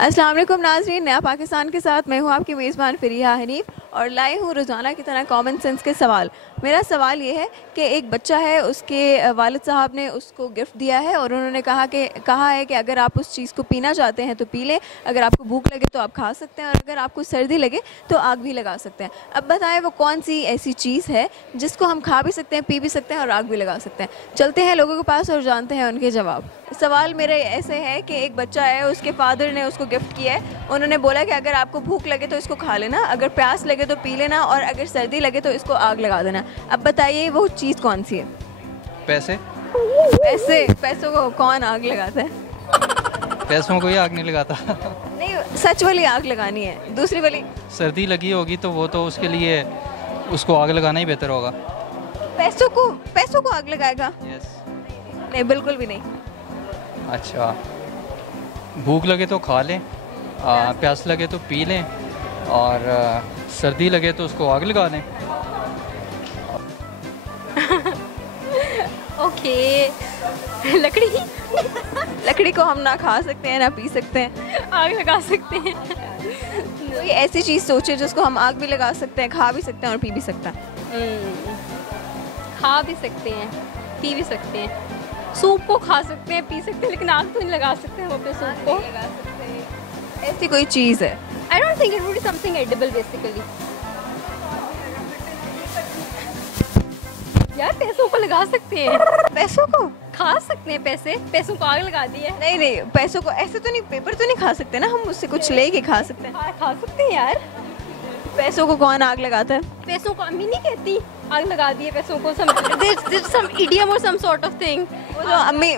अस्सलाम वालेकुम नाज़रीन, नया पाकिस्तान के साथ मैं हूँ आपकी मेज़बान फ़रीहा हनीफ और लाई हूँ रोज़ाना की तरह कॉमन सेंस के सवाल। मेरा सवाल ये है कि एक बच्चा है, उसके वालिद साहब ने उसको गिफ्ट दिया है और उन्होंने कहा है कि अगर आप उस चीज़ को पीना चाहते हैं तो पी लें, अगर आपको भूख लगे तो आप खा सकते हैं और अगर आपको सर्दी लगे तो आग भी लगा सकते हैं। अब बताएं वो कौन सी ऐसी चीज़ है जिसको हम खा भी सकते हैं, पी भी सकते हैं और आग भी लगा सकते हैं। चलते हैं लोगों के पास और जानते हैं उनके जवाब। सवाल मेरा ऐसे है कि एक बच्चा है, उसके फादर ने उसको गिफ्ट किया है। उन्होंने बोला कि अगर आपको भूख लगे तो इसको खा लेना, अगर प्यास लगे तो पी लेना और अगर सर्दी लगे तो इसको आग लगा देना। अब बताइए वो चीज़ कौन सी है? पैसे। पैसों को कौन आग लगाता है? पैसों को ही आग नहीं लगाता। नहीं, सच वाली आग लगानी है, दूसरी वाली। सर्दी लगी होगी तो वो तो उसके लिए उसको आग लगाना ही बेहतर होगा। पैसों को आग लगाएगा? यस। नहीं, बिल्कुल भी नहीं। अच्छा, भूख लगे तो खा लें, प्यास लगे तो पी लें और सर्दी लगे तो उसको आग लगा लें। ओके। लकड़ी को हम ना खा सकते हैं ना पी सकते हैं, आग लगा सकते हैं। कोई ऐसी चीज़ सोचे जिसको हम आग भी लगा सकते हैं, खा भी सकते हैं और पी भी सकते हैं। खा भी सकते हैं, पी भी सकते हैं। सूप को खा सकते हैं, पी सकते हैं, लेकिन आग तो नहीं लगा सकते हम अपने सूप को। ऐसी कोई चीज़ है? I don't think it would be something edible basically. यार पैसों को लगा सकते हैं, पैसों को खा सकते हैं। पैसों को आग लगा दी है। नहीं, पैसों को ऐसे तो नहीं, पेपर तो नहीं खा सकते ना हम, उससे कुछ लेके खा सकते हैं। खा सकते हैं यार। पैसों को कौन आग लगाता है? पैसों को अम्मी नहीं कहती आग लगा दी है पैसों को। some idiom or some sort of thing।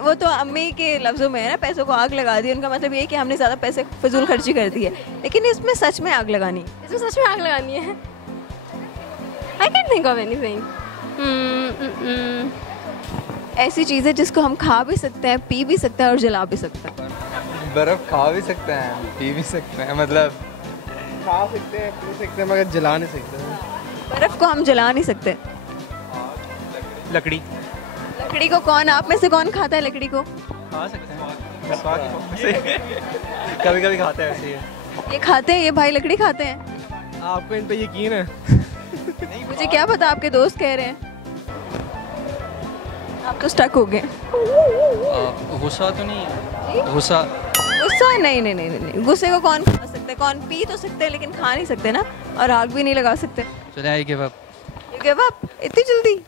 वो तो अम्मी के लफ्ज़ों में है ना, पैसों को आग लगा दी। उनका मतलब ये है कि हमने ज़्यादा पैसे फजूल खर्ची कर दी है, लेकिन इसमें सच में आग लगानी है। इसमें सच में आग लगानी है। I can't think of anything। ऐसी चीज़ है जिसको हम खा भी सकते हैं, पी भी सकते हैं और जला भी सकते हैं। बर्फ़ खा भी सकते हैं, पी भी सकते हैं, मतलब खा सकते हैं, पी सकते हैं, मगर जला नहीं सकते हैं। बर्फ़ को हम जला नहीं सकते। लकड़ी को कौन, आप में से कौन खाता है लकड़ी को? खा सकते हैं, कभी कभी खाते हैं ऐसे ही। ये खाते हैं, ये भाई लकड़ी खाते हैं? आपको इन पे यकीन है? मुझे क्या पता, आपके दोस्त कह रहे हैं। आप तो स्टक हो गए। गुस्सा तो नहीं है? गुस्सा नहीं, गुस्से को कौन खा सकता है? कौन पी तो सकते हैं लेकिन खा नहीं सकते ना, और आग भी नहीं लगा सकते। चले आई गिव अप। Give up? इतनी जल्दी?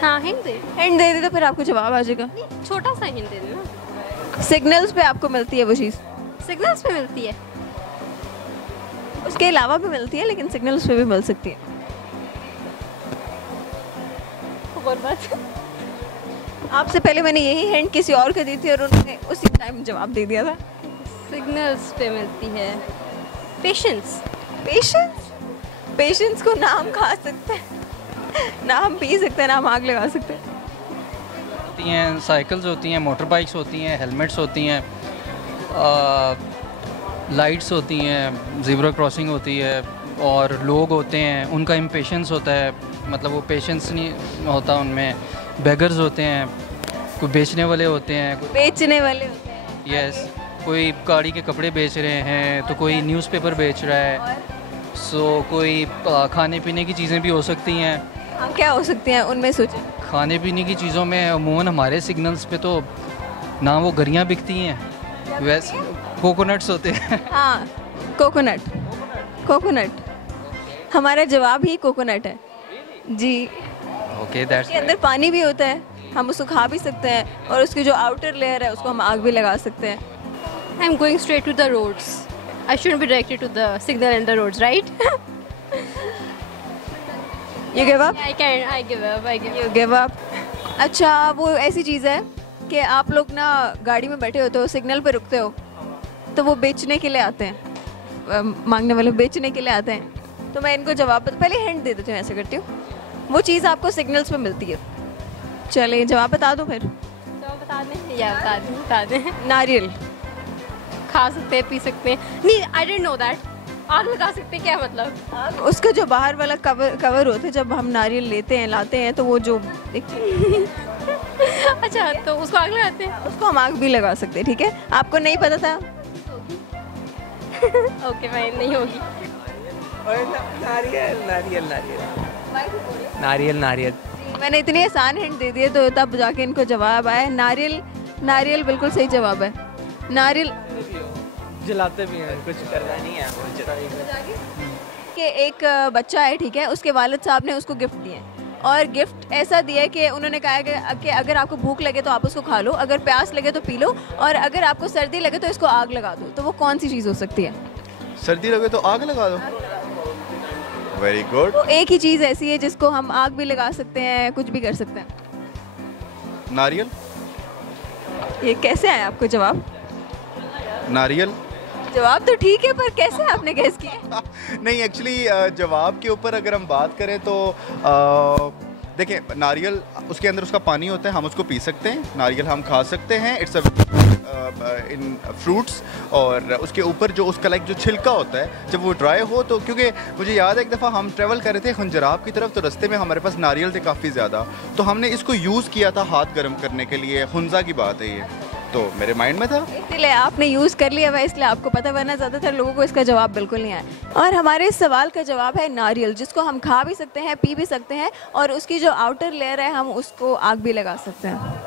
हाँ, हिंट दे दे तो फिर आपको जवाब आ जाएगा। छोटा सा हिंट दे देना। सिग्नल्स पे आपको मिलती है वो चीज़। सिग्नल्स पे मिलती है? उसके अलावा भी मिलती है, लेकिन सिग्नल्स पे भी मिल सकती है। और बात। आपसे पहले मैंने यही हिंट किसी और को दी थी और उन्होंने उसी टाइम जवाब दे दिया था। सिग्नल्स पे मिलती है। पेशेंस को ना हम खा सकते हैं, ना हम पी सकते हैं, ना हम आग लगा सकते हैं। होती हैं, साइकिल्स होती हैं, मोटर बाइक्स होती हैं, हेलमेट्स होती हैं, लाइट्स होती हैं, ज़ेब्रा क्रॉसिंग होती है और लोग होते हैं, उनका इम्पेशेंस होता है, मतलब वो पेशेंस नहीं होता उनमें। बेगर्स होते हैं, कोई बेचने वाले होते हैं। यस, कोई गाड़ी के कपड़े बेच रहे हैं तो कोई न्यूज़पेपर बेच रहा है। सो कोई खाने पीने की चीज़ें भी हो सकती हैं। हाँ, क्या हो सकती हैं उनमें सोचें? खाने पीने की चीज़ों में अमूमन हमारे सिग्नल्स पे तो ना वो गरियाँ बिकती हैं, वैसे कोकोनट्स होते हैं। हाँ, कोकोनट हमारा जवाब ही कोकोनट है जी। ओके, दैट्स इसके अंदर पानी भी होता है, हम उसको खा भी सकते हैं और उसकी जो आउटर लेयर है उसको हम आग भी लगा सकते हैं। I am going straight to the roads. I shouldn't be directed to the signal and the roads, right? You give up? I give up. अच्छा, वो ऐसी चीज़ है कि आप लोग ना गाड़ी में बैठे होते हो, सिग्नल पे रुकते हो तो वो बेचने के लिए आते हैं, मांगने वाले बेचने के लिए आते हैं। तो मैं इनको जवाब पहले हिंट दे देती हूँ, ऐसे करती हूँ। वो चीज़ आपको सिग्नल्स पे मिलती है। चलिए जवाब बता दो फिर। तो बता दें। नारियल। खा सकते हैं, पी सकते हैं। नहीं, आई डिडंट नो दैट। आग लगा सकते हैं, क्या मतलब? उसका जो बाहर वाला कवर होता है, जब हम नारियल लाते हैं तो वो जो अच्छा, तो उसको आग लगाते हैं? उसको हम आग भी लगा सकते हैं। ठीक है, आपको नहीं पता था? ओके फाइन, नहीं होगी। नारियल नारियल नारियल नारियल नारियल। मैंने इतनी आसान हिंट दे दी है तो तब जाके इनको जवाब आया। नारियल, नारियल बिल्कुल सही जवाब है। नारियल जलाते भी हैं, कुछ करना नहीं है वो जलाएंगे। कि एक बच्चा है, ठीक है, उसके वालिद साहब ने उसको गिफ्ट दिए और गिफ्ट ऐसा दिया है कि उन्होंने कहा है कि अगर आपको भूख लगे तो आप उसको खा लो, अगर प्यास लगे तो पी लो, और अगर आपको सर्दी लगे तो इसको आग लगा दो। तो वो कौन सी चीज़ हो सकती है? सर्दी लगे तो आग लगा दो। Very good. वो एक ही चीज़ ऐसी है जिसको हम आग भी लगा सकते हैं, कुछ भी कर सकते हैं। नारियल। ये कैसे आया आपको जवाब? नारियल। जवाब तो ठीक है, पर कैसे आपने गैस किया? नहीं, एक्चुअली जवाब के ऊपर अगर हम बात करें तो देखिए, नारियल उसके अंदर उसका पानी होता है, हम उसको पी सकते हैं, नारियल हम खा सकते हैं, इट्स इन फ्रूट्स। और उसके ऊपर जो उसका लाइक जो छिलका होता है, जब वो ड्राई हो तो, क्योंकि मुझे याद है एक दफ़ा हम ट्रैवल कर रहे थे खंजराब की तरफ, तो रास्ते में हमारे पास नारियल थे काफ़ी ज़्यादा, तो हमने इसको यूज़ किया था हाथ गर्म करने के लिए। हुंजा की बात है ये, तो मेरे माइंड में था, इसलिए आपने यूज़ कर लिया हुआ, इसलिए आपको पता, वरना ज़्यादातर लोगों को इसका जवाब बिल्कुल नहीं आया। और हमारे इस सवाल का जवाब है नारियल, जिसको हम खा भी सकते हैं, पी भी सकते हैं, और उसकी जो आउटर लेयर है हम उसको आग भी लगा सकते हैं।